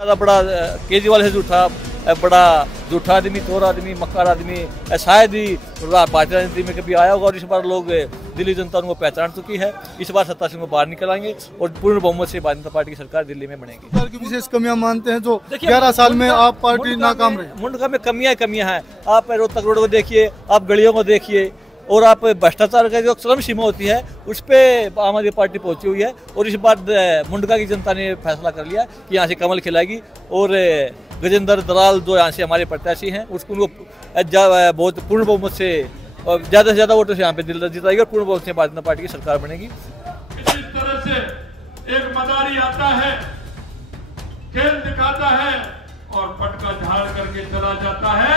बड़ा केजरीवाल है झूठा, बड़ा झूठा आदमी, चोर आदमी, मक्कार आदमी, शायद ही भारतीय राजनीति में कभी आया होगा। और इस बार लोग दिल्ली जनता उनको पहचान चुकी है। इस बार सत्ता से बाहर निकल आएंगे और पूर्ण बहुमत से भारतीय जनता पार्टी की सरकार दिल्ली में बनेगी। की विशेष कमियां मानते हैं जो 11 साल में आप पार्टी नाकाम रही। मुंडका में कमियां हैं। आप रोहतक रोड को देखिए, आप गलियों को देखिए, और आप भ्रष्टाचार का जो चरम सीमा होती है उस पर आम आदमी पार्टी पहुंची हुई है। और इस बार मुंडका की जनता ने फैसला कर लिया कि यहाँ से कमल खिलाएगी और गजेंद्र दलाल जो यहाँ से हमारे प्रत्याशी हैं उसको बहुत पूर्ण बहुमत से और ज़्यादा से ज़्यादा वोटों से यहाँ पे दिल्ली जिताएगी और पूर्ण बहुमत से भारतीय जनता पार्टी की सरकार बनेगी। इस तरह से एक मदारी आता है, खेल दिखाता है और पटका झाड़ करके चला जाता है।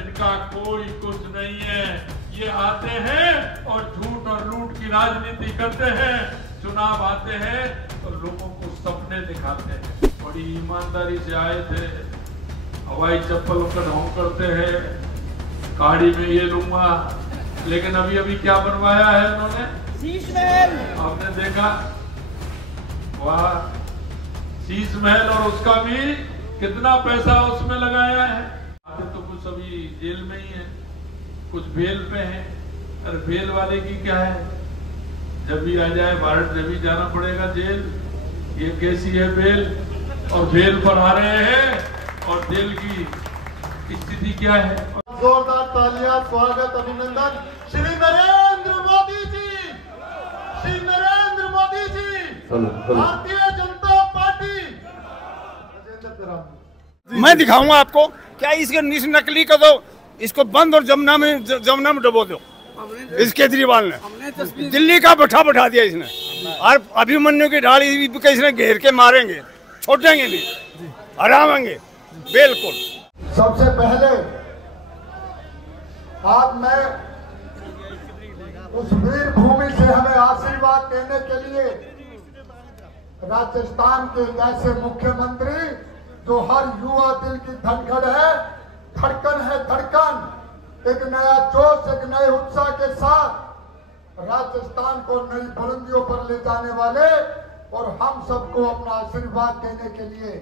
इनका कोई कुछ नहीं है। ये आते हैं और झूठ और लूट की राजनीति करते हैं। चुनाव आते हैं तो लोगों को सपने दिखाते हैं। बड़ी ईमानदारी से आए थे, हवाई चप्पलों का ढोंग करते हैं, गाड़ी में ये लूंगा, लेकिन अभी अभी क्या बनवाया है उन्होंने, शीश महल। आपने देखा, वाह, शीश महल, और उसका भी कितना पैसा उसमें लगाया है। अभी तो कुछ अभी जेल में ही है, कुछ बेल पे है। अरे बेल वाले की क्या है, जब भी आ जाए भारत जब भी जाना पड़ेगा जेल। ये कैसी है बेल, और बेल पर आ रहे हैं और जेल की स्थिति क्या है। जोरदार तालियां, स्वागत, अभिनंदन श्री नरेंद्र मोदी जी, श्री नरेंद्र मोदी जी, भारतीय जनता पार्टी। मैं दिखाऊंगा आपको क्या इसके नकली का दो, इसको बंद और जमुना में डुबो दो। इस केजरीवाल ने दिल्ली का बैठा दिया इसने, और अभिमन्यु की ढाल इसने घेर के मारेंगे, छोड़ेंगे नहीं, हराएंगे बिल्कुल। सबसे पहले आज मैं उस वीर भूमि से हमें आशीर्वाद देने के लिए राजस्थान के एक ऐसे मुख्यमंत्री जो हर युवा दिल की धड़कन है, धड़कन, एक नया जोश, एक नए उत्साह के साथ राजस्थान को नई बुलंदियों पर ले जाने वाले और हम सबको अपना आशीर्वाद देने के लिए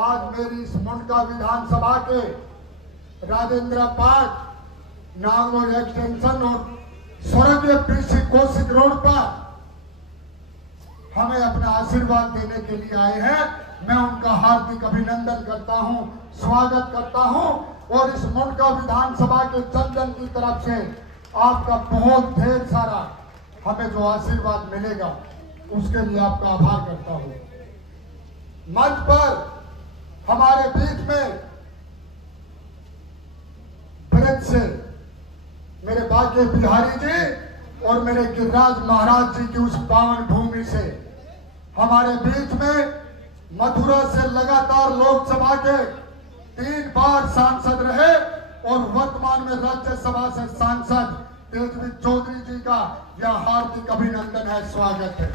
आज मेरी इस मुंडका विधानसभा के राजेंद्र पार्क, नागलोर एक्सटेंशन और स्वर्गीय पीसी कौशिक रोड पर हमें अपना आशीर्वाद देने के लिए आए हैं। मैं उनका हार्दिक अभिनंदन करता हूं, स्वागत करता हूं, और इस मुंडका विधानसभा के जन की तरफ से आपका बहुत ढेर सारा हमें जो आशीर्वाद मिलेगा उसके लिए आपका आभार करता हूं। मंच पर हमारे बीच में ब्रज से मेरे बाके बिहारी जी और मेरे गिरिराज महाराज जी की उस पावन भूमि से हमारे बीच में मथुरा से लगातार लोकसभा के 3 बार सांसद रहे और वर्तमान में राज्यसभा से सांसद तेजवी चौधरी जी का यह हार्दिक अभिनंदन है, स्वागत है।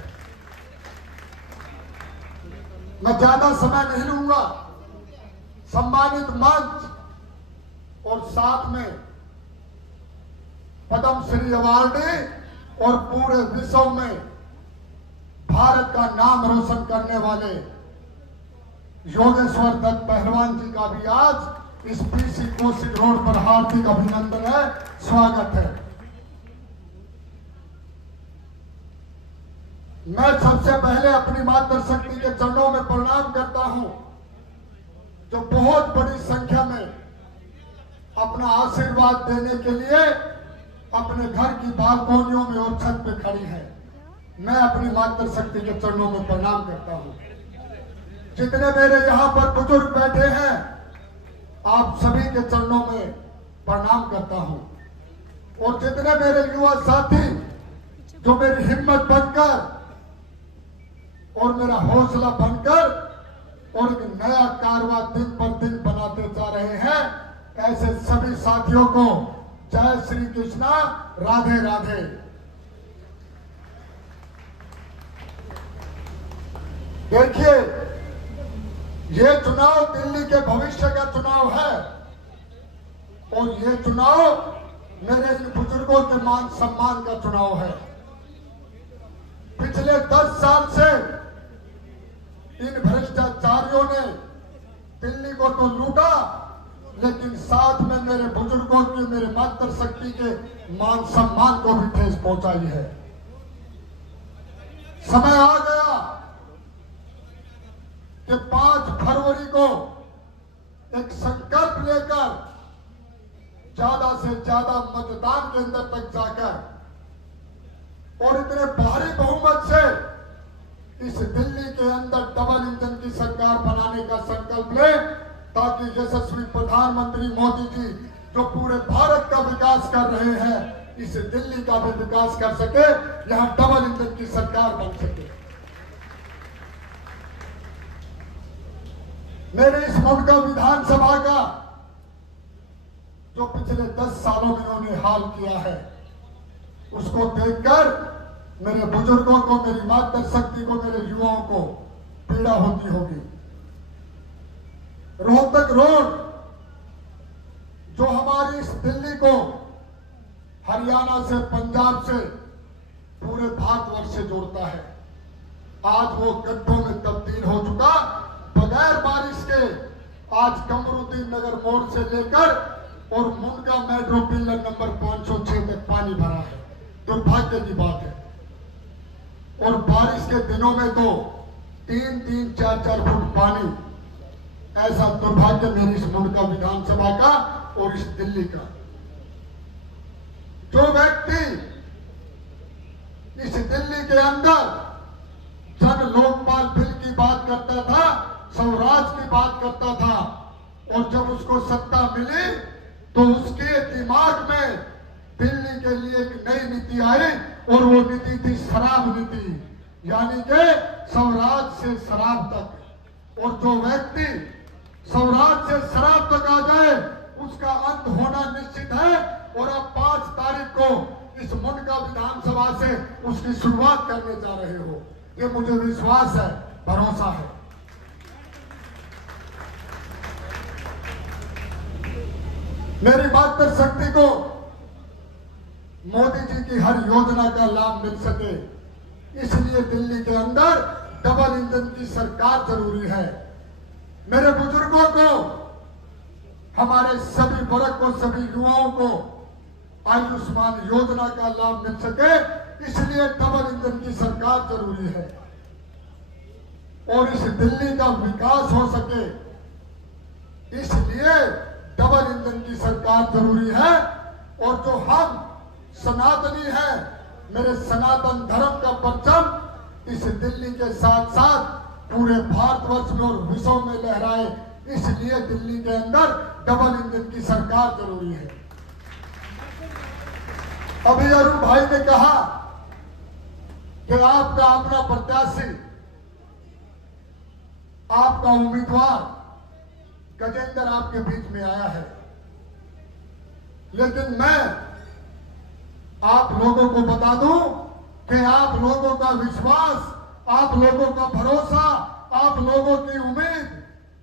मैं ज्यादा समय नहीं लूंगा। सम्मानित मंच और साथ में पद्म श्री अवार्डी और पूरे विश्व में भारत का नाम रोशन करने वाले योगेश्वर दत्त पहलवान जी का भी आज इस पीसी कौशिक रोड पर हार्दिक अभिनंदन है, स्वागत है। मैं सबसे पहले अपनी मातृशक्ति के चरणों में प्रणाम करता हूं जो बहुत बड़ी संख्या में अपना आशीर्वाद देने के लिए अपने घर की बालकोनियों में और छत पे खड़ी है। मैं अपनी मातृशक्ति के चरणों में प्रणाम करता हूं। जितने मेरे यहाँ पर बुजुर्ग बैठे हैं आप सभी के चरणों में प्रणाम करता हूं, और जितने मेरे युवा साथी जो मेरी हिम्मत बनकर और मेरा हौसला बनकर और एक नया कारवां दिन पर दिन बनाते जा रहे हैं, ऐसे सभी साथियों को जय श्री कृष्णा, राधे राधे। देखिए, ये चुनाव दिल्ली के भविष्य का चुनाव है और ये चुनाव मेरे इन बुजुर्गों के मान सम्मान का चुनाव है। पिछले 10 साल से इन भ्रष्टाचारियों ने दिल्ली को तो लूटा, लेकिन साथ में मेरे बुजुर्गों की, मेरे मातृशक्ति के मान सम्मान को भी ठेस पहुंचाई है। समय आ गया कि 5 फरवरी को एक संकल्प लेकर ज्यादा से ज्यादा मतदान केंद्र तक जाकर और इतने भारी बहुमत से इस दिल्ली के अंदर डबल इंजन की सरकार बनाने का संकल्प ले, ताकि यशस्वी प्रधानमंत्री मोदी जी जो पूरे भारत का विकास कर रहे हैं, इस दिल्ली का भी विकास कर सके, यहां डबल इंजन की सरकार बन सके। मेरे इस मुंडका विधानसभा का जो पिछले 10 सालों में उन्होंने हाल किया है, उसको देखकर मेरे बुजुर्गों को, मेरी मातृशक्ति को, मेरे युवाओं को पीड़ा होती होगी। रोहतक रोड जो हमारी इस दिल्ली को हरियाणा से, पंजाब से, पूरे भारतवर्ष से जोड़ता है, आज वो गड्ढों में तब्दील हो चुका। बगैर बारिश के आज कमरुद्दीन नगर मोड़ से लेकर और मुंडका मेट्रो पिलर नंबर 506 तक पानी भरा है। दुर्भाग्य की बात है। और बारिश के दिनों में तो 3-3, 4-4 फुट पानी। ऐसा दुर्भाग्य मेरी इस मुंडका विधानसभा का और इस दिल्ली का। जो व्यक्ति इस दिल्ली के अंदर जन लोकपाल बिल की बात करता था, स्वराज की बात करता था, और जब उसको सत्ता मिली तो उसके दिमाग में दिल्ली के लिए एक नई नीति आई, और वो नीति थी शराब नीति, यानी कि स्वराज से शराब तक। और जो व्यक्ति स्वराज से शराब तक आ जाए, उसका अंत होना निश्चित है। और अब 5 तारीख को इस मुंडका विधानसभा से उसकी शुरुआत करने जा रहे हो, ये मुझे विश्वास है, भरोसा है। मेरी मातृशक्ति को मोदी जी की हर योजना का लाभ मिल सके, इसलिए दिल्ली के अंदर डबल इंजन की सरकार जरूरी है। मेरे बुजुर्गों को, हमारे सभी वर्ग को, सभी युवाओं को आयुष्मान योजना का लाभ मिल सके, इसलिए डबल इंजन की सरकार जरूरी है। और इस दिल्ली का विकास हो सके, इसलिए डबल इंजन की सरकार जरूरी है। और जो हम सनातनी हैं, मेरे सनातन धर्म का परचम इस दिल्ली के साथ साथ पूरे भारतवर्ष में और विश्व में लहराए, इसलिए दिल्ली के अंदर डबल इंजन की सरकार जरूरी है। अभी अरुण भाई ने कहा कि आपका अपना प्रत्याशी, आपका उम्मीदवार गजेंद्र आपके बीच में आया है, लेकिन मैं आप लोगों को बता दूं कि आप लोगों का विश्वास, आप लोगों का भरोसा, आप लोगों की उम्मीद,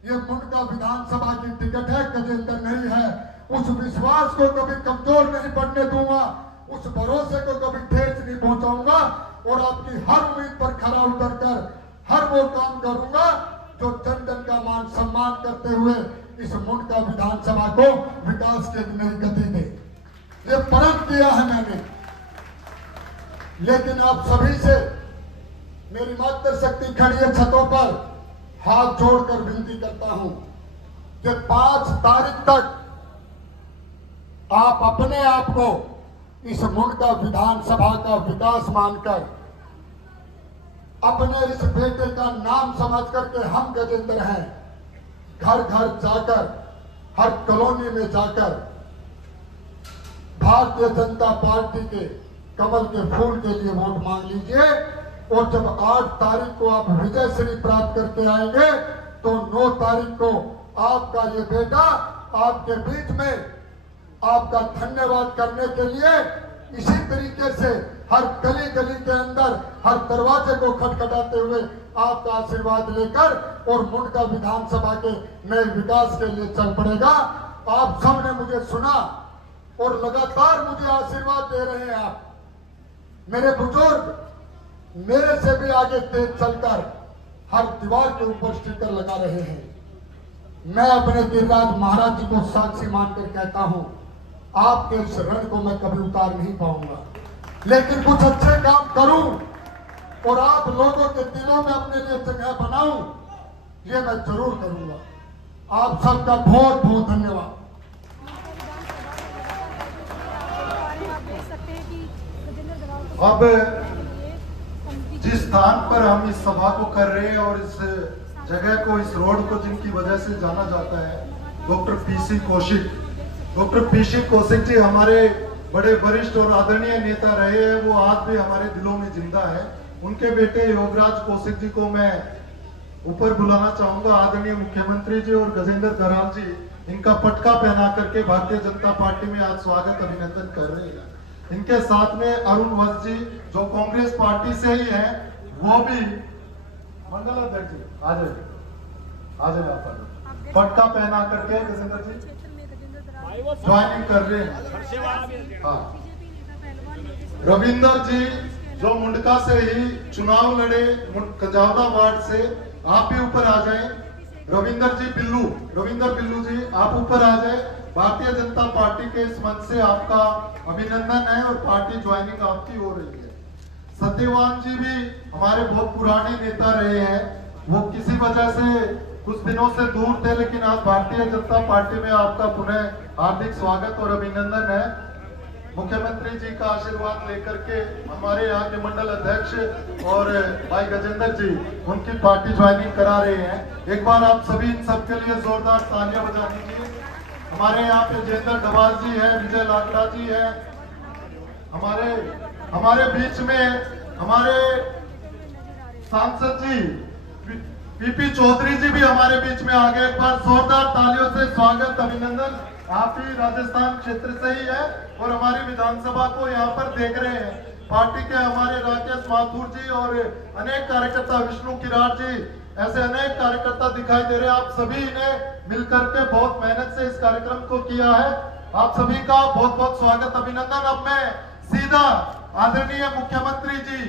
ये मुंडका विधानसभा की टिकट है, गजेंद्र नहीं है। उस विश्वास को कभी कमजोर नहीं पड़ने दूंगा, उस भरोसे को कभी ठेस नहीं पहुंचाऊंगा, और आपकी हर उम्मीद पर खरा उतरकर हर वो काम करूंगा जो जन जन का मान सम्मान करते हुए इस मुंडका विधानसभा को विकास की एक नई गति दे। ये प्रण किया है मैंने। लेकिन आप सभी से मेरी मातृशक्ति खड़ी है छतों पर, हाथ जोड़कर विनती करता हूं कि 5 तारीख तक आप अपने आप को इस मुंडका विधानसभा का विकास मानकर, अपने इस बेटे का नाम समझ करके हम गजेंद्र हैं, घर घर जाकर, हर कॉलोनी में जाकर भारतीय जनता पार्टी के कमल के फूल के लिए वोट मांग लीजिए। और जब 8 तारीख को आप विजय श्री प्राप्त करके आएंगे, तो 9 तारीख को आपका ये बेटा आपके बीच में आपका धन्यवाद करने के लिए इसी तरीके से हर गली गली के अंदर, हर दरवाजे को खटखटाते हुए आपका आशीर्वाद लेकर और मुंडका विधानसभा के नए विकास के लिए चल पड़ेगा। आप सबने मुझे सुना और लगातार मुझे आशीर्वाद दे रहे हैं। आप मेरे बुजुर्ग मेरे से भी आगे तेज चलकर हर दीवार के ऊपर स्टिकर लगा रहे हैं। मैं अपने गिरिराज महाराज जी को साक्षी मानकर कहता हूं, आपके इस रण को मैं कभी उतार नहीं पाऊंगा, लेकिन कुछ अच्छे काम करूं और आप लोगों के दिलों में अपने लिए जगह बनाऊं, ये मैं जरूर करूंगा। आप सबका बहुत बहुत धन्यवाद। अब जिस स्थान पर हम इस सभा को कर रहे हैं और इस जगह को, इस रोड को जिनकी वजह से जाना जाता है, doctor PC Kaushik. Doctor PC Kaushik ji हमारे बड़े वरिष्ठ और आदरणीय नेता रहे हैं, वो आज भी हमारे दिलों में जिंदा है। उनके बेटे योगराज कौशिक जी को मैं ऊपर बुलाना चाहूंगा। आदरणीय मुख्यमंत्री जी और गजेंद्र धराल जी इनका पटका पहना करके भारतीय जनता पार्टी में आज स्वागत अभिनंदन कर रहे हैं। इनके साथ में अरुण वत्स जी जो कांग्रेस पार्टी से ही हैं, वो भी मंगलाध्यक्ष जी आ जाए यहाँ पर पटका पहना करके गजेंद्र जी ज्वाइनिंग कर रहे हैं। हाँ, रविंदर जी जो मुंडका से ही चुनाव लड़े, कजावदा वार्ड से, आप भी ऊपर आ जाएं। रविंदर बिल्लू जी आप ऊपर आ जाए। भारतीय जनता पार्टी के इस मंच से आपका अभिनंदन है और पार्टी ज्वाइनिंग आपकी हो रही है। सत्यवान जी भी हमारे बहुत पुराने नेता रहे हैं, वो किसी वजह से कुछ दिनों से दूर थे, लेकिन आज भारतीय जनता पार्टी में आपका पुनः हार्दिक स्वागत और अभिनंदन है। मुख्यमंत्री जी का आशीर्वाद लेकर के हमारे यहाँ के मंडल अध्यक्ष और भाई गजेंद्र जी उनकी पार्टी ज्वाइनिंग करा रहे हैं। एक बार आप सभी इन सबके लिए जोरदार तालियां बजा दीजिए। हमारे यहाँ पे जेंद्र डवाल जी है, विजय लाकड़ा जी है, हमारे बीच में हमारे सांसद जी पीपी चौधरी जी भी हमारे बीच में आ गए। एक बार जोरदार तालियों से स्वागत अभिनंदन। आप ही राजस्थान क्षेत्र से ही है और हमारी विधानसभा को यहाँ पर देख रहे हैं। पार्टी के हमारे राकेश माथुर जी और अनेक कार्यकर्ता, विष्णु किरार जी, ऐसे अनेक कार्यकर्ता दिखाई दे रहे हैं। आप सभी ने मिलकर के बहुत मेहनत से इस कार्यक्रम को किया है। आप सभी का बहुत बहुत स्वागत अभिनंदन। अब मैं सीधा आदरणीय मुख्यमंत्री जी,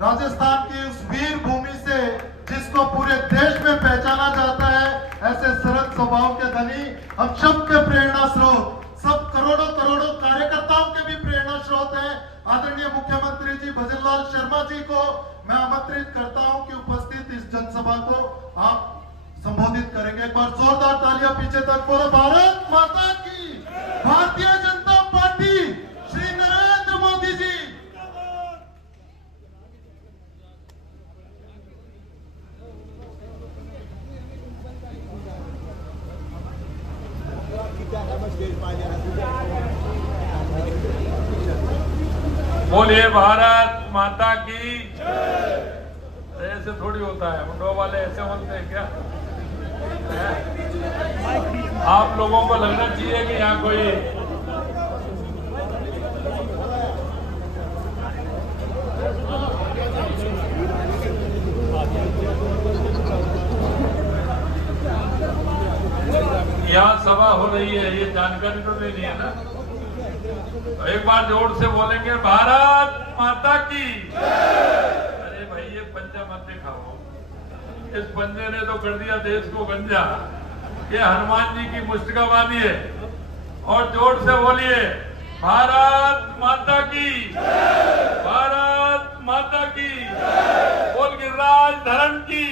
राजस्थान की उस वीर भूमि से जिसको पूरे देश में पहचाना जाता है, ऐसे सरल स्वभाव के धनी, हम सबके प्रेरणा स्रोत, सब करोड़ों करोड़ों कार्यकर्ताओं के भी प्रेरणा स्रोत हैं, आदरणीय मुख्यमंत्री जी भजनलाल शर्मा जी को मैं आमंत्रित करता हूं कि उपस्थित इस जनसभा को आप संबोधित करेंगे। एक बार जोरदार तालियां पीछे तक बोलो। भारत माता की, भारतीय जनता पार्टी, श्री नरेंद्र मोदी जी। बोलिए भारत माता की। ऐसे थोड़ी होता है, मुंडो वाले ऐसे बोलते हैं क्या? आप लोगों को लगना चाहिए कि यहाँ कोई यहाँ सभा हो रही है, ये जानकारी तो नहीं है ना। तो एक बार जोर से बोलेंगे भारत माता की। अरे भाई ये पंजा मत दिखाओ, इस पंजे ने तो कर दिया देश को गंजा। ये हनुमान जी की मुस्टकाबाजी है। और जोर से बोलिए भारत माता की, भारत माता की, बोल गिरिराज धरण की।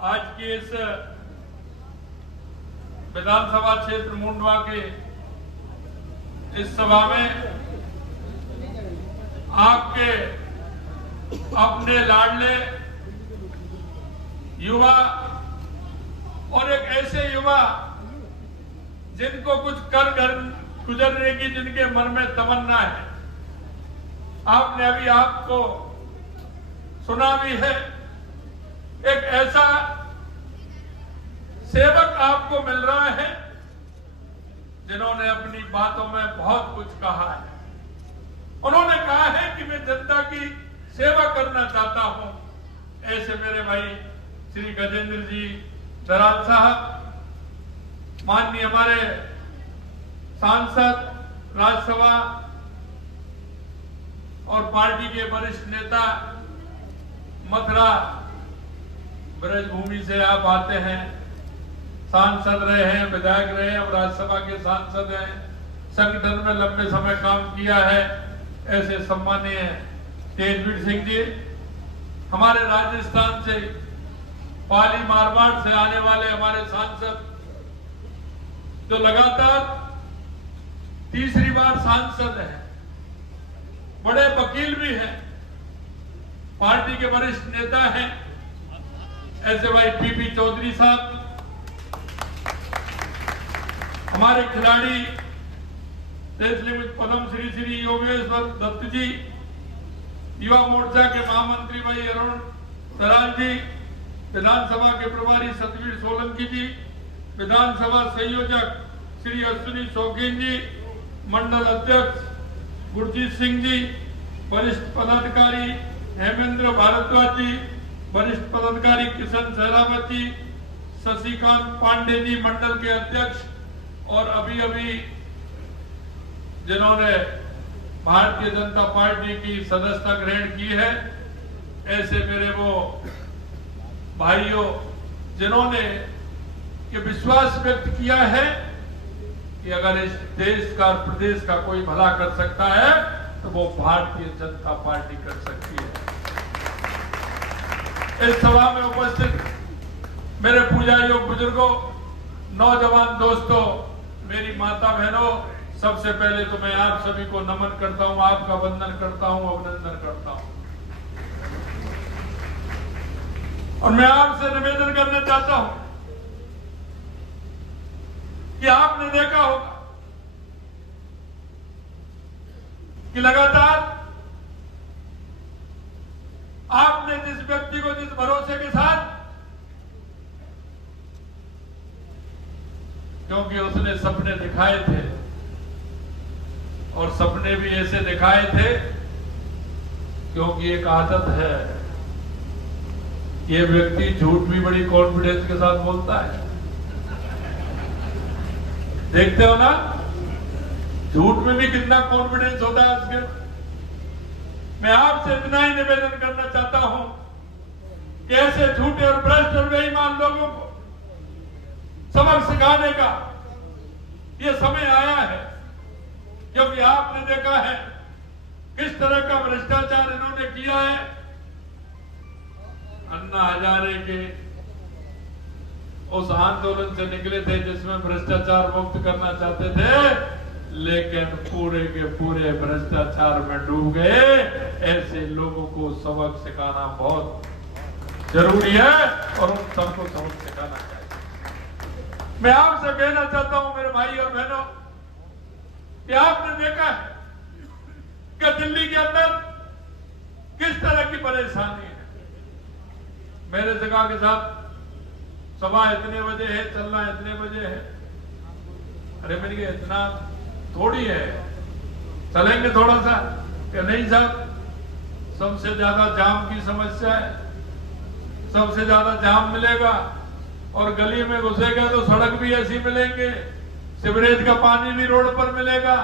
आज के इस विधानसभा क्षेत्र मुंडवा के इस सभा में आपके अपने लाडले युवा और एक ऐसे युवा जिनको कुछ कर गुजरने की जिनके मन में तमन्ना है। आपने अभी आपको सुना भी है, एक ऐसा सेवक आपको मिल रहा है जिन्होंने अपनी बातों में बहुत कुछ कहा है। उन्होंने कहा है कि मैं जनता की सेवा करना चाहता हूं। ऐसे मेरे भाई श्री गजेंद्र जी धराल साहब, माननीय हमारे सांसद, राज्यसभा और पार्टी के वरिष्ठ नेता मथुरा ब्रजभूमि से आप आते हैं, सांसद रहे हैं, विधायक रहे हैं, अब राज्यसभा के सांसद हैं, संगठन में लंबे समय काम किया है, ऐसे सम्मानीय तेजवीर सिंह जी, हमारे राजस्थान से, पाली मारवाड़ से आने वाले हमारे सांसद जो लगातार तीसरी बार सांसद हैं, बड़े वकील भी हैं, पार्टी के वरिष्ठ नेता हैं, ऐसे भाई पीपी चौधरी साहब, हमारे खिलाड़ी देश लिमिट पद्म श्री योगेश्वर दत्त जी, युवा मोर्चा के महामंत्री भाई अरुण दराल जी, विधानसभा के प्रभारी सतवीर सोलंकी जी, विधानसभा संयोजक श्री अश्विनी शौकीन जी, मंडल अध्यक्ष गुरजीत सिंह जी, वरिष्ठ पदाधिकारी हेमेंद्र भारद्वाज जी, वरिष्ठ पदाधिकारी किशन सहलावत जी, शशिकांत पांडे जी मंडल के अध्यक्ष, और अभी अभी जिन्होंने भारतीय जनता पार्टी की सदस्यता ग्रहण की है, ऐसे मेरे वो भाइयों जिन्होंने ये विश्वास व्यक्त किया है कि अगर इस देश का और प्रदेश का कोई भला कर सकता है तो वो भारतीय जनता पार्टी कर सकती है। इस सभा में उपस्थित मेरे पूजा योग बुजुर्गों, नौजवान दोस्तों, मेरी माता बहनों, सबसे पहले तो मैं आप सभी को नमन करता हूं, आपका वंदन करता हूं, अभिनंदन करता हूं। और मैं आपसे निवेदन करना चाहता हूं कि आपने देखा होगा कि लगातार आपने जिस व्यक्ति को जिस भरोसे के साथ, क्योंकि उसने सपने दिखाए थे और सपने भी ऐसे दिखाए थे, क्योंकि एक आदत है, ये व्यक्ति झूठ भी बड़ी कॉन्फिडेंस के साथ बोलता है। देखते हो ना, झूठ में भी कितना कॉन्फिडेंस होता है उसके। मैं आपसे इतना ही निवेदन करना चाहता हूं कि ऐसे झूठे और भ्रष्ट और बेईमान लोगों को सबक सिखाने का ये समय आया है, क्योंकि आपने देखा है किस तरह का भ्रष्टाचार इन्होंने किया है। अन्ना हजारे के उस आंदोलन से निकले थे जिसमें भ्रष्टाचार मुक्त करना चाहते थे, लेकिन पूरे के पूरे भ्रष्टाचार में डूब गए। ऐसे लोगों को सबक सिखाना बहुत जरूरी है और उन सबको सबक सिखाना चाहिए। मैं आपसे कहना चाहता हूं मेरे भाई और बहनों कि आपने देखा है कि दिल्ली के अंदर किस तरह की परेशानी है। मेरे जगह के साथ सभा इतने बजे है, चलना इतने बजे है। अरे मेरी इतना थोड़ी है, चलेंगे थोड़ा सा कि नहीं साहब, सबसे ज्यादा जाम की समस्या है, सबसे ज्यादा जाम मिलेगा और गली में घुसेगा तो सड़क भी ऐसी मिलेंगे, सीवरेज का पानी भी रोड पर मिलेगा,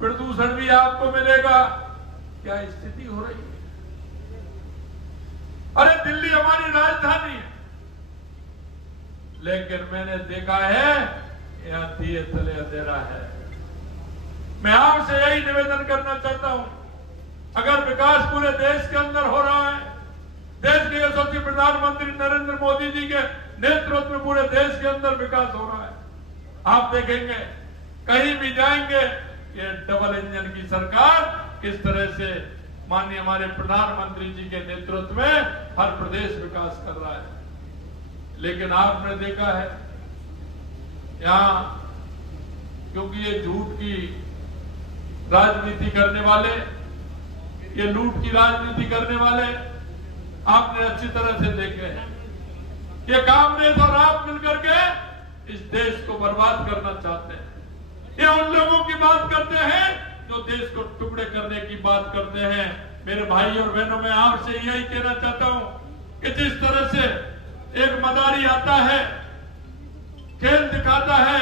प्रदूषण भी आपको मिलेगा। क्या स्थिति हो रही है? अरे दिल्ली हमारी राजधानी है, लेकिन मैंने देखा है यहाँ दिए तले अंधेरा है। मैं आपसे यही निवेदन करना चाहता हूं, अगर विकास पूरे देश के अंदर हो रहा है, देश के यशस्वी प्रधानमंत्री नरेंद्र मोदी जी के नेतृत्व में पूरे देश के अंदर विकास हो रहा है, आप देखेंगे कहीं भी जाएंगे ये डबल इंजन की सरकार किस तरह से माननीय हमारे प्रधानमंत्री जी के नेतृत्व में हर प्रदेश विकास कर रहा है। लेकिन आपने देखा है यहाँ, क्योंकि ये झूठ की राजनीति करने वाले, ये लूट की राजनीति करने वाले आपने अच्छी तरह से देखे हैं। ये कांग्रेस और आप मिलकर के इस देश को बर्बाद करना चाहते हैं। ये उन लोगों की बात करते हैं जो देश को टुकड़े करने की बात करते हैं। मेरे भाई और बहनों, मैं आपसे यही कहना चाहता हूं कि जिस तरह से एक मदारी आता है, खेल दिखाता है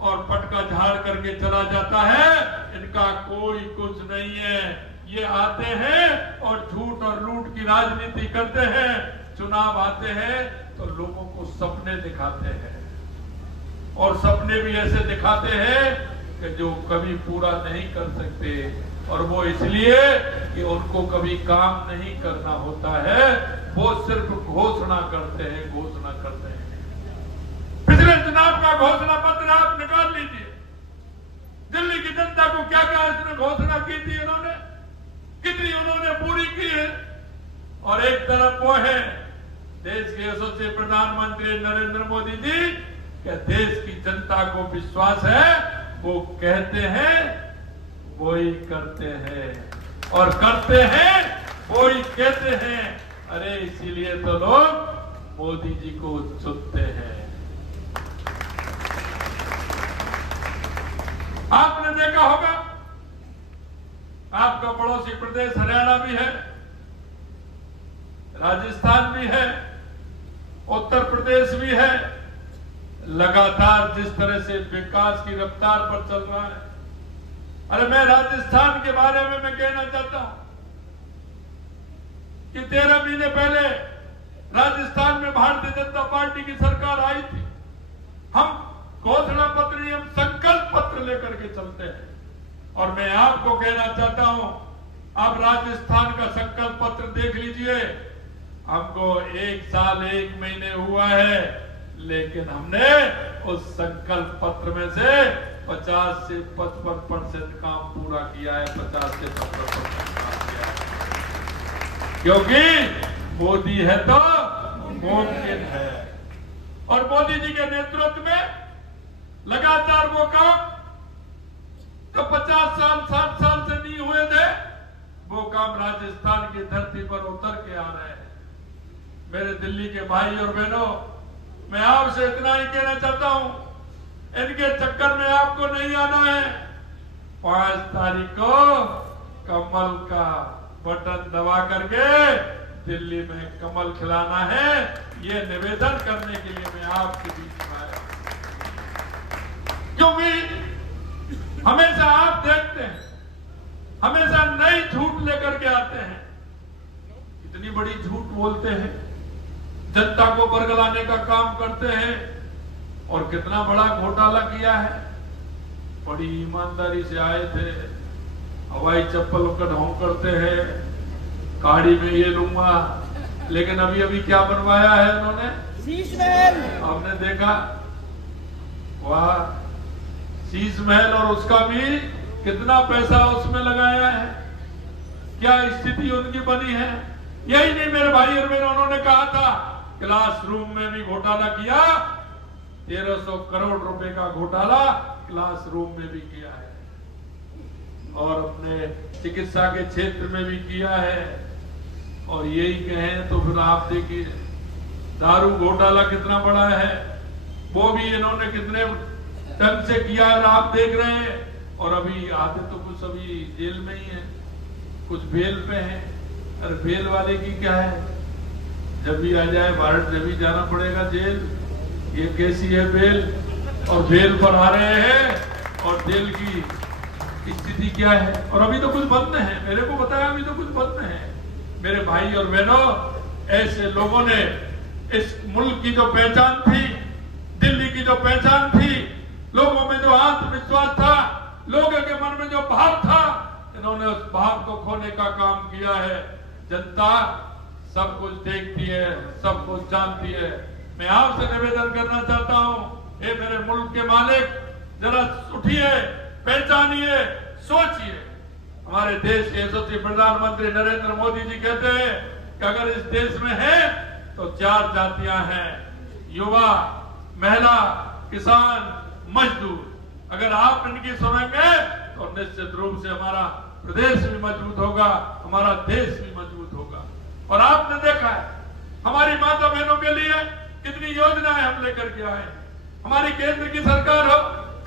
और पटका झाड़ करके चला जाता है, इनका कोई कुछ नहीं है। ये आते हैं और झूठ और लूट की राजनीति करते हैं, चुनाव आते हैं तो लोगों को सपने दिखाते हैं, और सपने भी ऐसे दिखाते हैं कि जो कभी पूरा नहीं कर सकते, और वो इसलिए कि उनको कभी काम नहीं करना होता है, वो सिर्फ घोषणा करते हैं, घोषणा करते हैं। पिछले चुनाव का घोषणा पत्र आप निकाल लीजिए, दिल्ली की जनता को क्या क्या इसने घोषणा की थी, इन्होंने कितनी उन्होंने पूरी की है। और एक तरफ वो है देश के यशस्वी प्रधानमंत्री नरेंद्र मोदी जी कि देश की जनता को विश्वास है, वो कहते हैं वो ही करते हैं, और करते हैं वो ही कहते हैं। अरे इसीलिए तो लोग मोदी जी को चुनते हैं। आपने देखा होगा आपका पड़ोसी प्रदेश हरियाणा भी है, राजस्थान भी है, उत्तर प्रदेश भी है। लगातार जिस तरह से विकास की रफ्तार पर चल रहा है। अरे मैं राजस्थान के बारे में मैं कहना चाहता हूं कि 13 महीने पहले राजस्थान में भारतीय जनता पार्टी की सरकार आई थी। हम घोषणा पत्र नहीं, हम संकल्प पत्र लेकर के चलते हैं। और मैं आपको कहना चाहता हूं, अब राजस्थान का संकल्प पत्र देख लीजिए। हमको 1 साल 1 महीने हुआ है, लेकिन हमने उस संकल्प पत्र में से 50 से 55% काम पूरा किया है, 50 से 70% काम किया है। क्योंकि मोदी है तो मुमकिन है, और मोदी जी के नेतृत्व में लगातार वो काम तो 50 साल 60 साल से नहीं हुए थे, वो काम राजस्थान की धरती पर उतर के आ रहे हैं। मेरे दिल्ली के भाई और बहनों, मैं आपसे इतना ही कहना चाहता हूं, इनके चक्कर में आपको नहीं आना है। 5 तारीख को कमल का बटन दबा करके दिल्ली में कमल खिलाना है, ये निवेदन करने के लिए मैं आपके बीच में आया। क्योंकि हमेशा आप देखते हैं, हमेशा नई झूठ लेकर के आते हैं, इतनी बड़ी झूठ बोलते हैं, जनता को बरगलाने का काम करते हैं, और कितना बड़ा घोटाला किया है। बड़ी ईमानदारी से आए थे, हवाई चप्पल का ढोंग करते हैं, गाड़ी में ये लूंगा, लेकिन अभी अभी क्या बनवाया है इन्होंने, शीश महल। हमने देखा, वाह, शीश महल, और उसका भी कितना पैसा उसमें लगाया है, क्या स्थिति उनकी बनी है। यही नहीं मेरे भाई और बहनों, उन्होंने कहा था क्लासरूम में भी घोटाला किया, 1300 करोड़ रुपए का घोटाला क्लासरूम में भी किया है, और अपने चिकित्सा के क्षेत्र में भी किया है। और यही कहें तो फिर आप देखिए दारू घोटाला कितना बड़ा है, वो भी इन्होंने कितने ढंग से किया है, आप देख रहे हैं। और अभी आते तो कुछ अभी जेल में ही है, कुछ बेल पे हैं। अरे बेल वाले की क्या है, जब भी आ जाए भारत जब भी जाना पड़ेगा जेल। ये कैसी है बेल, और बेल पर आ रहे हैं, और जेल की स्थिति क्या है। और अभी तो कुछ बंद है, मेरे को बताया अभी तो कुछ बंद है। मेरे भाई और बहनों, ऐसे लोगों ने इस मुल्क की जो पहचान थी, दिल्ली की जो पहचान थी, लोगों में जो आत्मविश्वास था, लोगों के मन में जो भाव था, इन्होंने उस भाव को खोने का काम किया है। जनता सब कुछ देखती है, सब कुछ जानती है। मैं आपसे निवेदन करना चाहता हूं, हे मेरे मुल्क के मालिक, जरा उठिए, पहचानिए, सोचिए। हमारे देश के यशस्वी प्रधानमंत्री नरेंद्र मोदी जी कहते हैं कि अगर इस देश में है तो 4 जातियां हैं, युवा, महिला, किसान, मजदूर। अगर आप इनकी सुनेंगे तो निश्चित रूप से हमारा प्रदेश भी मजबूत होगा, हमारा देश भी मजबूत होगा। और आपने देखा है हमारी माता बहनों के लिए कितनी योजनाएं हम लेकर के आए। हमारी केंद्र की सरकार हो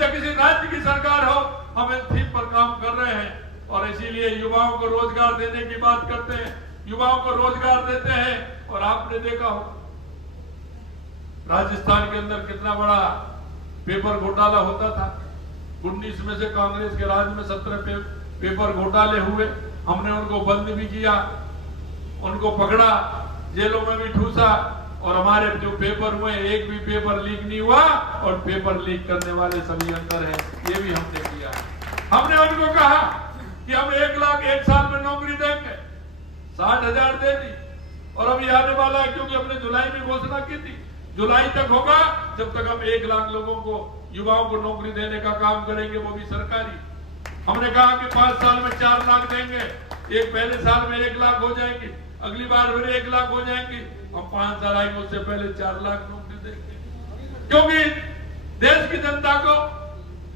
या किसी राज्य की सरकार हो, हम इस थीम पर काम कर रहे हैं। और इसीलिए युवाओं को रोजगार देने की बात करते हैं, युवाओं को रोजगार देते हैं। और आपने देखा हो राजस्थान के अंदर कितना बड़ा पेपर घोटाला होता था। 19 में से कांग्रेस के राज में 17 पेपर घोटाले हुए, हमने उनको बंद भी किया, उनको पकड़ा, जेलों में भी ठूसा, और हमारे जो पेपर हुए एक भी पेपर लीक नहीं हुआ, और पेपर लीक करने वाले सभी अंदर हैं, ये भी हमने किया। हमने उनको कहा कि हम 1 लाख 1 साल में नौकरी देंगे, 60,000 दे दी, और अभी आने वाला है, क्योंकि हमने जुलाई में घोषणा की थी, जुलाई तक होगा जब तक हम 1 लाख लोगों को, युवाओं को नौकरी देने का काम करेंगे, वो भी सरकारी। हमने कहा कि 5 साल में 4 लाख देंगे, एक पहले साल में 1 लाख हो जाएंगे, अगली बार फिर 1 लाख हो जाएंगी, हम 5 साल आएंगे उससे पहले 4 लाख नौकरी देंगे। क्योंकि देश की जनता को,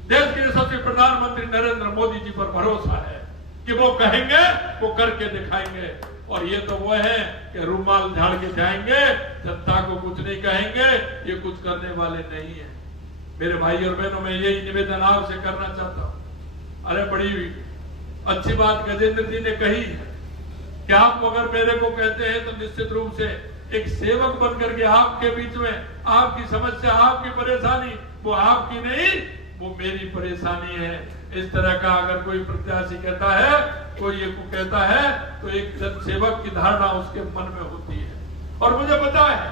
देश के यशस्वी प्रधानमंत्री नरेंद्र मोदी जी पर भरोसा है कि वो कहेंगे वो करके दिखाएंगे, और ये तो वो है कि रुमाल झाड़ के जाएंगे, जनता को कुछ नहीं कहेंगे, ये कुछ करने वाले नहीं है। मेरे भाई और बहनों, में यही निवेदन आपसे करना चाहता हूँ। अरे बड़ी अच्छी बात गजेंद्र जी ने कही कि आप अगर मेरे को कहते हैं तो निश्चित रूप से एक सेवक बनकर के आपके बीच में, आपकी समस्या, आपकी परेशानी वो आपकी नहीं, वो मेरी परेशानी है। इस तरह का अगर कोई प्रत्याशी कहता है, कोई ये को कहता है, तो एक जनसेवक की धारणा उसके मन में होती है। और मुझे पता है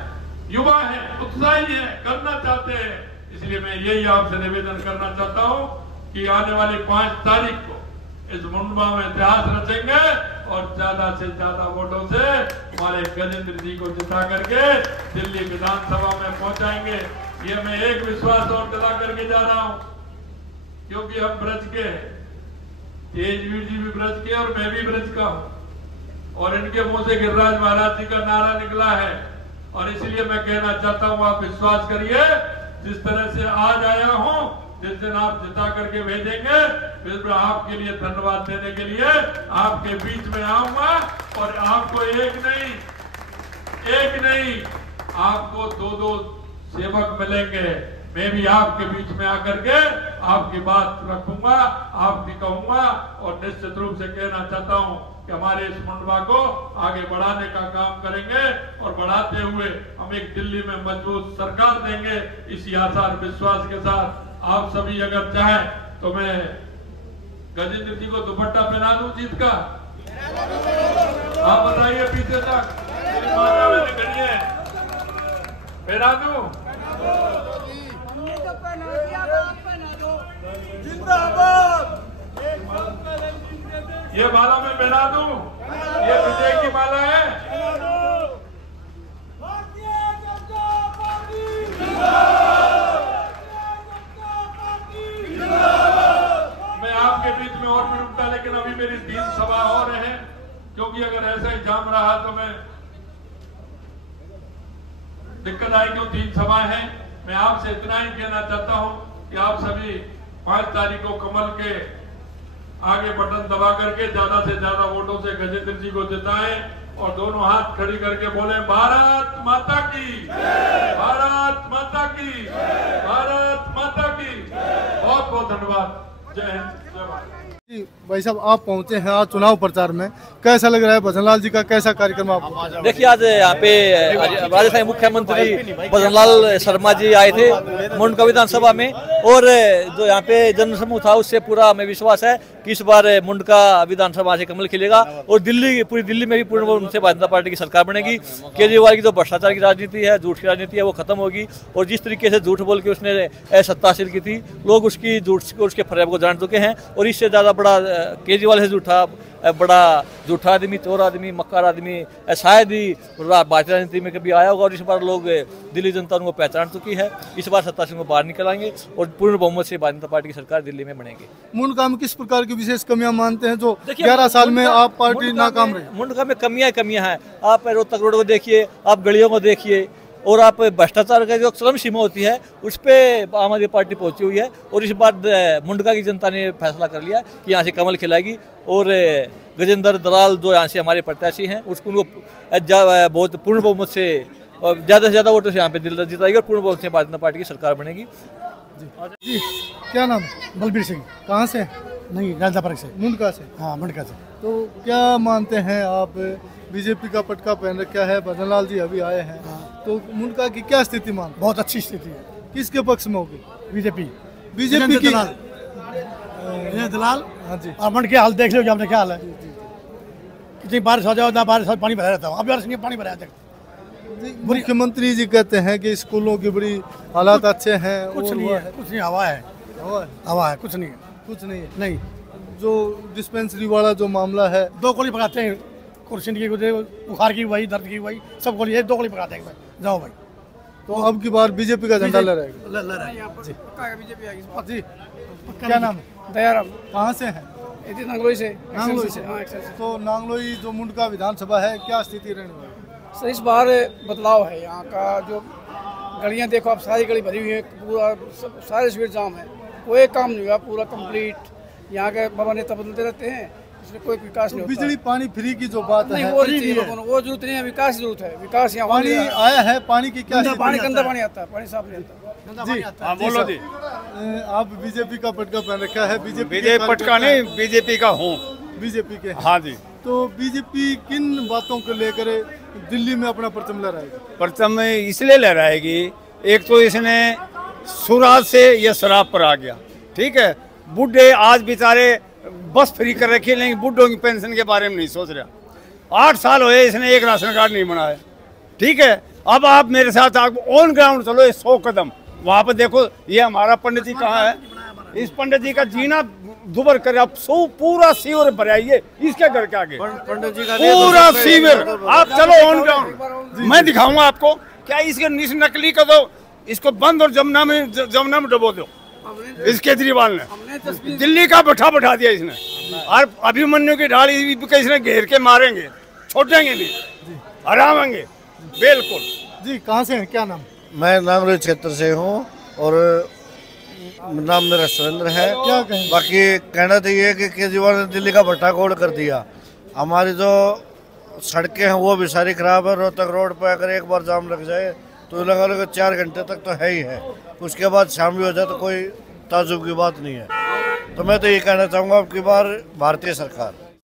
युवा है, उत्साही है, करना चाहते हैं, इसलिए मैं यही आपसे निवेदन करना चाहता हूं कि आने वाली 5 तारीख को इस मुंडवा में इतिहास रचेंगे, और ज्यादा से ज्यादा वोटों से हमारे गजेंद्र जी को जिता करके दिल्ली विधानसभा में पहुंचाएंगे। ये मैं एक विश्वास और दिला करके जा रहा हूं, क्योंकि हम ब्रज के, तेजवीर जी भी ब्रज के और मैं भी ब्रज का हूं, और इनके मुंह से गिरिराज महाराज जी का नारा निकला है, और इसलिए मैं कहना चाहता हूं आप विश्वास करिए, जिस तरह से आज आया हूं, जिस दिन आप जिता करके भेजेंगे, फिर आपके लिए धन्यवाद देने के लिए आपके बीच में आऊंगा, और आपको एक नहीं आपको 2-2 सेवक मिलेंगे। मैं भी आपके बीच में आकर के आपकी बात रखूंगा, आपकी कहूंगा, और निश्चित रूप से कहना चाहता हूं कि हमारे इस मुंडवा को आगे बढ़ाने का काम करेंगे, और बढ़ाते हुए हम एक दिल्ली में मजबूत सरकार देंगे। इसी आशा और विश्वास के साथ आप सभी अगर चाहें तो मैं गजेंद्र जी को दुपट्टा पहना दूं जीत का, आप बताइए पीछे तक माता मैंने खड़ी है, पहना दूं? ये माला मैं पहना दूं? ये विजय की माला है। मैं आपके बीच में और भी रुकता, लेकिन अभी मेरी 3 सभा और है, क्योंकि अगर ऐसा ही जाम रहा तो मैं दिक्कत आएगी। 3 सभा है। मैं आपसे इतना ही कहना चाहता हूं कि आप सभी 5 तारीख को कमल के आगे बटन दबा करके ज्यादा से ज्यादा वोटों से गजेंद्र जी को जिताएं, और दोनों हाथ खड़ी करके बोले भारत माता की, भारत माता की, भारत माता की। बहुत बहुत धन्यवाद। जय हिंद, जय भारत। भाई साहब, आप पहुंचे हैं आज चुनाव प्रचार में, कैसा लग रहा है? भजनलाल जी का कैसा कार्यक्रम आपको? देखिए, आज यहाँ पे राजस्थान मुख्यमंत्री भजनलाल शर्मा जी आए थे मुंडका विधानसभा में, और जो यहाँ पे जनसमूह था उससे पूरा हमें विश्वास है कि इस बार मुंडका विधानसभा से कमल खिलेगा, और पूरी दिल्ली में भी पूर्ण बहुमत से भारतीय जनता पार्टी की सरकार बनेगी। केजरीवाल की जो भ्रष्टाचार की राजनीति है, झूठ की राजनीति है, वो खत्म होगी, और जिस तरीके से झूठ बोल के उसने सत्ता हासिल की थी, लोग उसकी झूठ उसके फरेब को जान चुके हैं, और इससे ज्यादा बड़ा केजरीवाल से बड़ा झूठा आदमी, चोर आदमी, मक्कार आदमी शायद ही भारतीय राजनीति में कभी आया होगा, और इस बार लोग दिल्ली जनता उनको पहचान चुकी है। इस बार सत्ता से वो बाहर निकल आएंगे, और पूर्ण बहुमत से भारतीय जनता पार्टी की सरकार दिल्ली में बनेगी। मुंडका में किस प्रकार की विशेष कमियां मानते हैं जो 11 साल में आप पार्टी नाकाम रही? मुंडका में कमियां हैं। आप रोहतक रोड को देखिए, आप गलियों को देखिए, और आप भ्रष्टाचार का जो चरम सीमा होती है उस पर आम आदमी पार्टी पहुंची हुई है, और इस बार मुंडका की जनता ने फैसला कर लिया कि यहाँ से कमल खिलाएगी, और गजेंद्र दलाल जो यहाँ से हमारे प्रत्याशी हैं उसको बहुत पूर्ण बहुमत से, ज़्यादा से ज़्यादा वोटों से यहाँ पे दिल्ली जिताएगी, और पूर्ण बहुमत से भारतीय जनता पार्टी की सरकार बनेगी। जी, क्या नाम? बलबीर सिंह। कहाँ से? नहीं, गांजा पार्क से। मुंडका से? हाँ, मुंडका से। तो क्या मानते हैं आप, बीजेपी का पटका पहन रखा है, भजनलाल जी अभी आए हैं, तो मुंडका की क्या स्थिति मानते? बहुत अच्छी स्थिति है। किसके पक्ष में होगी? बीजेपी की दलाल। हाँ जी। और मंड के हाल देख लो, आपने क्या हाल है, कितनी बारिश हो जाए ना, बारिश पानी भरा रहता हूँ, अब बारिश नहीं, पानी भरा जाए। मुख्यमंत्री जी कहते हैं कि स्कूलों की बड़ी हालात अच्छे हैं। कुछ नहीं है, कुछ नहीं, हवा है, हवा है, कुछ नहीं है, कुछ नहीं है। नहीं। जो डिस्पेंसरी वाला जो मामला है, 2 गोली पकाते हैं, कुर्सी की बुखार की वही, दर्द की वही, सब गोली 2 गोली पकाते हैं भाई, जाओ भाई। तो अब की बार बीजेपी का झंडा लहराएगा। जी, क्या नाम है? दयाराम, कहाँ से हैं? नांगलोई से। नांगलोई से। हाँ, एक्सेल से। तो नांगलोई जो मुंडका विधानसभा है, क्या स्थिति रहने वाली है? सर इस बार बदलाव है यहाँ का। जो गलियाँ देखो आप, सारी गली भरी हुई है, पूरा सारे स्पीड जाम है, कोई काम नहीं हुआ, पूरा कंप्लीट। यहाँ के बाबा नेता बदलते रहते हैं, इसमें कोई विकास नहीं होता। बिजली पानी फ्री की जो बात नहीं, है, वो नहीं चाहिए, वो जरूरत नहीं है, विकास की जरूरत है। विकास यहाँ पानी आया है, पानी की क्या स्थिति पानी है? गंदा पानी आता है, पानी साफ नहीं आता। जी बोलो जी। आप बीजेपी का पटका पहन रखा है। बीजेपी पटका नहीं, बीजेपी का हूँ। बीजेपी के। हाँ जी। तो बीजेपी किन बातों को लेकर दिल्ली में अपना परचम लहराएगी? परचम इसलिए लहराएगी, एक तो इसने सुराज से ये शराब पर आ गया, ठीक है। बूढ़े आज बेचारे बस फ्री कर रखी है, लेकिन बूढ़ों की पेंशन के बारे में नहीं सोच रहा। 8 साल हुए इसने एक राशन कार्ड नहीं बनाया, ठीक है। अब आप मेरे साथ आप ऑन ग्राउंड चलो 100 कदम, वहाँ पर देखो ये हमारा पंडित जी कहाँ है। इस पंडित जी का जीना दुबर कर, आप पूरा सीवर भराइए इसके घर के आगे, पंडित जी का पूरा सीवर। आप चलो ऑन ग्राउंड, मैं दिखाऊंगा आपको। क्या इसके नकली कर दो, इसको बंद और जमुना में डुबो दो। इस केजरीवाल ने दिल्ली का बैठा दिया इसने, और अभिमन्यु की ढाल इसने घेर के मारेंगे, छोड़ेंगे नहीं, हराएंगे बिल्कुल। जी कहाँ से हैं, क्या नाम? मैं नांगलोई क्षेत्र से हूँ और नाम मेरा सुरेंद्र है। क्या कहें? बाकी कहना तो ये है कि केजरीवाल ने दिल्ली का भट्टाकोड़ कर दिया। हमारी जो सड़कें हैं वो भी सारी खराब है। रोहतक रोड पर अगर एक बार जाम लग जाए तो लगा लो 4 घंटे तक तो है ही है, उसके बाद शाम भी हो जाए तो कोई ताजुब की बात नहीं है। तो मैं तो ये कहना चाहूँगा अब की बार भारतीय सरकार